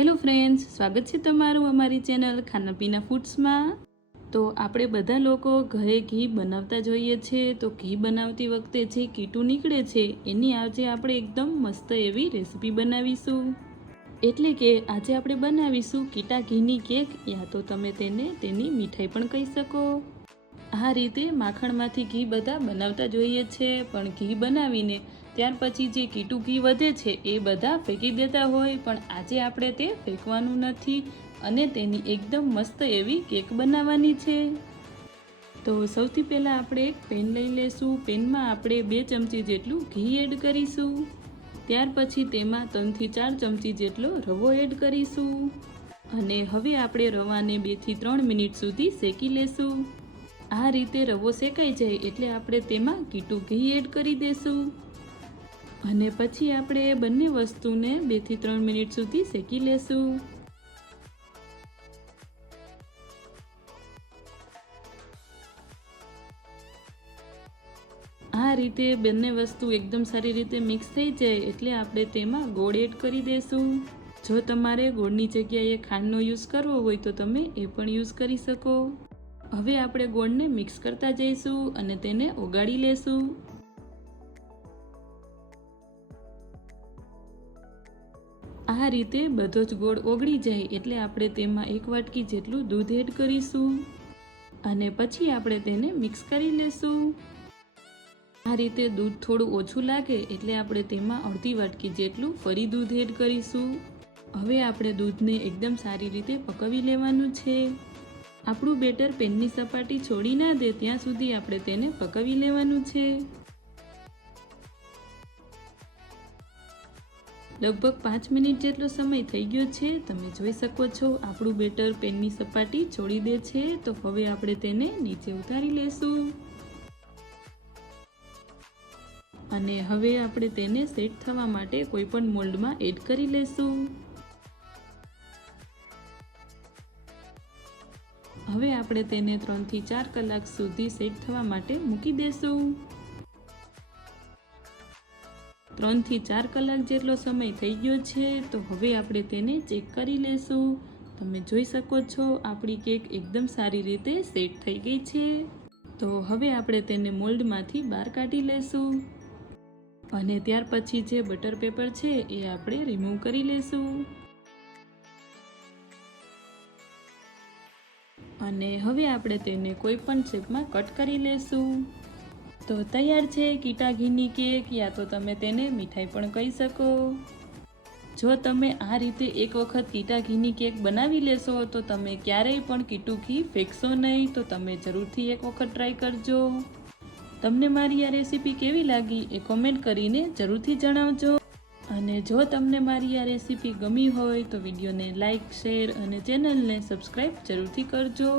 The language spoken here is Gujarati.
હેલો ફ્રેન્ડ્સ, સ્વાગત છે તમારું અમારી ચેનલ ખાના પીના ફૂડ્સમાં। તો આપણે બધા લોકો ઘરે ઘી બનાવતા જોઈએ છે। તો ઘી બનાવતી વખતે જે કીટું નીકળે છે એની આજે આપણે એકદમ મસ્ત એવી રેસીપી બનાવીશું। એટલે કે આજે આપણે બનાવીશું કીટા ઘીની કેક, યા તો તમે તેને તેની મીઠાઈ પણ કહી શકો। આ રીતે માખણમાંથી ઘી બધા બનાવતા જોઈએ છે, પણ ઘી બનાવીને ત્યાર પછી જે કીટું ઘી વધે છે એ બધા ફેંકી દેતા હોય, પણ આજે આપણે તે ફેંકવાનું નથી અને તેની એકદમ મસ્ત એવી કેક બનાવવાની છે। તો સૌથી પહેલાં આપણે એક પેન લઈ લેશું। પેનમાં આપણે 2 ચમચી જેટલું ઘી એડ કરીશું। ત્યાર પછી તેમાં 3 થી 4 ચમચી જેટલો રવો એડ કરીશું અને હવે આપણે રવાને 2 થી 3 મિનિટ સુધી શેકી લેશું। આ રીતે રવો શેકાઈ જાય એટલે આપણે તેમાં કીટું ઘી એડ કરી દેશું અને પછી આપણે બંને વસ્તુને 2 થી 3 મિનિટ સુધી શેકી લેશું। આ રીતે બંને વસ્તુ એકદમ સારી રીતે મિક્સ થઈ જાય એટલે આપણે તેમાં ગોળ એડ કરી દેશું। જો તમારે ગોળની જગ્યાએ ખાંડનો યુઝ કરવો હોય તો તમે એ પણ યુઝ કરી શકો। હવે આપણે ગોળને મિક્સ કરતા જઈશું અને તેને ઓગાળી લેશું। આ રીતે બધો જ ગોળ ઓગળી જાય એટલે આપણે તેમાં 1 વાટકી જેટલું દૂધ એડ કરીશું અને પછી આપણે તેને મિક્સ કરી લેશું। આ રીતે દૂધ થોડું ઓછું લાગે એટલે આપણે તેમાં અડધી વાટકી જેટલું ફરી દૂધ એડ કરીશું। હવે આપણે દૂધને એકદમ સારી રીતે પકવી લેવાનું છે। આપણું બેટર પેનની સપાટી છોડી ના દે ત્યાં સુધી આપણે તેને પકવી લેવાનું છે। લગભગ 5 મિનિટ જેટલો સમય થઈ ગયો છે। તમે જોઈ શકો છો આપણું બેટર પેનની સપાટી છોડી દે છે। તો હવે આપણે તેને નીચે ઉતારી લેશું અને હવે આપણે તેને સેટ થવા માટે કોઈ પણ મોલ્ડમાં એડ કરી લેશું। હવે આપણે તેને 3 થી 4 કલાક સુધી સેટ થવા માટે મૂકી દેશું। 3 થી 4 કલાક જેટલો સમય થઈ ગયો છે। તો હવે આપણે તેને ચેક કરી લેશું। તમે જોઈ શકો છો આપણી કેક એકદમ સારી રીતે સેટ થઈ ગઈ છે। તો હવે આપણે તેને મોલ્ડમાંથી બહાર કાઢી લેશું અને ત્યાર પછી જે બટર પેપર છે એ આપણે રિમૂવ કરી લેશું અને હવે આપણે તેને કોઈ પણ શેપમાં કટ કરી લેશું। તો તૈયાર છે કીટા ઘીની કેક, યા તો તમે તેને મીઠાઈ પણ કહી શકો। જો તમે આ રીતે એક વખત કીટા ઘીની કેક બનાવી લેશો તો તમે ક્યારેય પણ કીટું ઘી ફેંકશો નહીં। તો તમે જરૂરથી એક વખત ટ્રાય કરજો। તમને મારી આ રેસીપી કેવી લાગી એ કોમેન્ટ કરીને જરૂરથી જણાવજો અને જો તમને મારી આ રેસીપી ગમી હોય તો વિડીયોને લાઈક, શેર અને ચેનલને સબસ્ક્રાઈબ જરૂરથી કરજો।